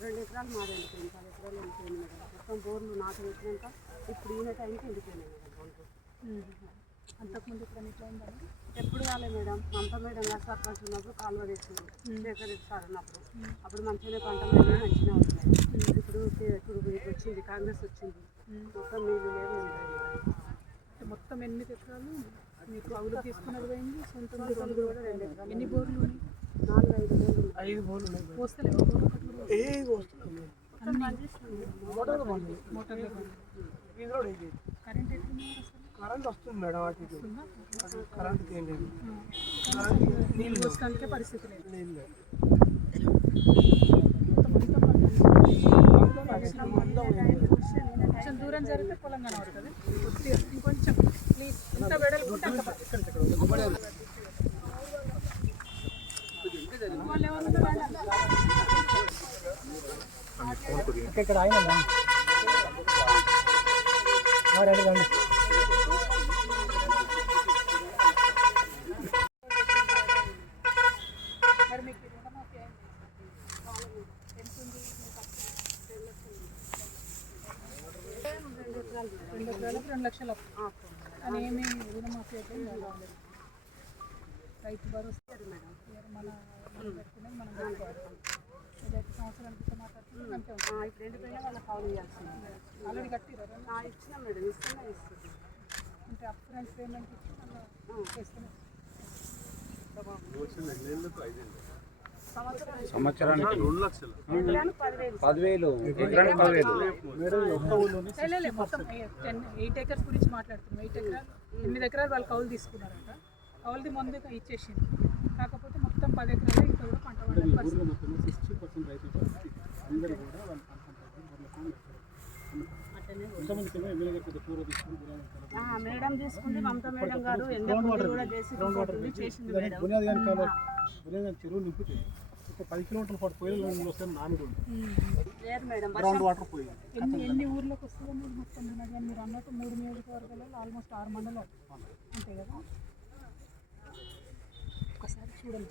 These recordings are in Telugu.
రెండు ఎకరాలు మాది ఎండిపోయింది పది ఎకరాలు ఎండిపోయింది మేడం మొత్తం బోర్లు నాటు వేసినాక ఇప్పుడు ఈయన టైంకి ఎండిపోయినాయి మేడం బోర్లు అంతకుముందు ఇక్కడ ఎట్లా ఉందండి ఎప్పుడు కాలే మేడం? మమత మేడం గారు సర్పంచ్ ఉన్నప్పుడు కాలువ తెచ్చింది శేఖర్ రెడ్డి సార్ ఉన్నప్పుడు అప్పుడు మంచిగానే పంట మేడం మంచిగా ఉంటుంది ఇప్పుడు ఇప్పుడు వచ్చింది కాంగ్రెస్ వచ్చింది మొత్తం నీళ్ళు లేదు మొత్తం ఎనిమిది ఎకరాలు మీకు కౌలు తీసుకున్నది పోయింది సొంతంగా సొంతం రెండు కూడా రెండు ఎకరాలు ఎన్ని బోర్లు ఉన్నాయి నాలుగు ఐదు వేలు ఉన్నాయి. ఐదు బోర్లు ఉన్నాయి మేడం. పోస్తలేవా బోర్ ఒకటి కూడా ఏ వస్తున్నాం మేడం. మొత్తం బంద్ చేసినాం మేడం. మోటార్లు బంద్ చేసి. మోటార్లు బంద్. ఇది కూడా ఇది. కరెంట్ ఎట్లుంది అసలు కరెంట్ వస్తుంది మేడం అటు ఇటు ఉందా? అటు కరెంట్ ఏం లేదు ఆ. నీళ్ళు పోసుకోడానికే పరిస్థితి లేదు లేదు లేదు. దూరం జరిగితే పొలం కనబడుతుంది. ఇంకొంచెం ప్లీజ్ ఇంత ఇక్కడ ఇక్కడ ఆయన రండి. ఆ, రండి, రండి. మరి మీకు ఈ రుణమాఫీ అయింది ఎంత ఉంది మీకు అప్పు? రెండు మేడం. రెండు ఎకరాలకు రెండు లక్షలు కానీ ఏమీ రుణమాఫీ అయితే రైతు భరోసా మేడం ఇయర్ మన మనం పెట్టుకునేది మనం కట్టుకోవాలి ఏదైతే సంవత్సరానికి ఆ, ఇప్పుడు ఎండిపోయినా వాళ్ళకి కాల్ చేయాల్సింది ఆల్రెడీ కట్టిరా ఇచ్చినాం మేడం ఇస్తున్నా ఇస్తుంది అంటే అప్ ఫ్రంట్ పేమెంట్ ఇచ్చి మళ్ళీ చేస్తున్నాం సంవత్సరానికి ఎకరానికి పదివేలు. పదివేలు. ఎకరానికి పదివేలు. మొత్తం ఎయిట్ ఎకర్స్ గురించి మాట్లాడుతున్నాం. ఎయిట్ ఎకరాలు ఎనిమిది ఎకరాలు వాళ్ళు కౌలు తీసుకున్నారంట. కౌలుది ముందు ఇచ్చేసింది. కాకపోతే మొత్తం పది ఎకరాలు ఇంకా కూడా పంట మేడం తీసుకుంది మమతా మేడం గారు ఎండపూడి కూడా చేసి చేసింది మేడం. చెరువు నింపితే ఒక పది కిలోమీటర్ల పాటు నీళ్ళు వస్తే నాని రోడ్డు లేదు మేడం గ్రౌండ్ వాటర్ పోయింది. ఎన్ని ఎన్ని ఊర్లకు వస్తుందో మొత్తం ఉన్నది మీరు అన్నట్టు మూడు నియోజకవర్గాలలో ఆల్మోస్ట్ ఆరు మండలాలు అంతే కదా. ఒకసారి చూడండి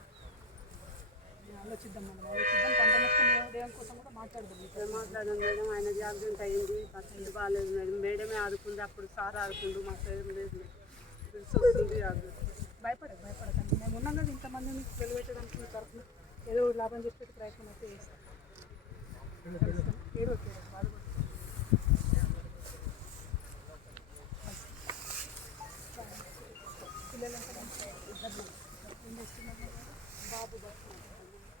ఆలోచిద్దాం మనం. ఆలోచిద్దాం పంట నష్టం దేవుని కోసం కూడా మాట్లాడదాం ఏం మాట్లాడాను మేడం. ఆయన జాగ్రత్త అయింది. పరిస్థితి బాగాలేదు మేడం. మేడమే ఆదుకుంది అప్పుడు సార్ ఆదుకుండు మాకు ఏం లేదు. తెలిసి వస్తుంది భయపడక భయపడకండి మేము ఉన్నాం కదా ఇంతమంది మీకు వెలువెట్టడానికి మీ తరఫున. ఏదో లాభం చేసే ప్రయత్నం అయితే చేస్తాం. ఇద్దరు చేస్తున్నారు? బాబు బాబు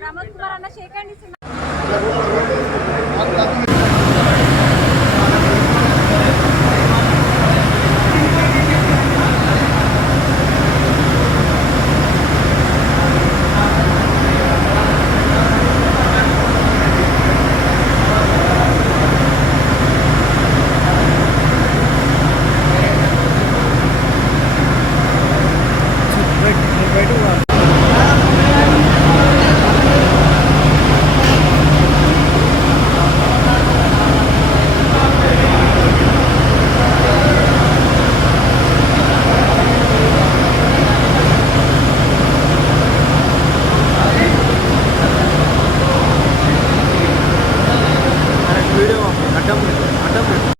ప్రమోద్ కుమార్ అన్న షేక్ అండ్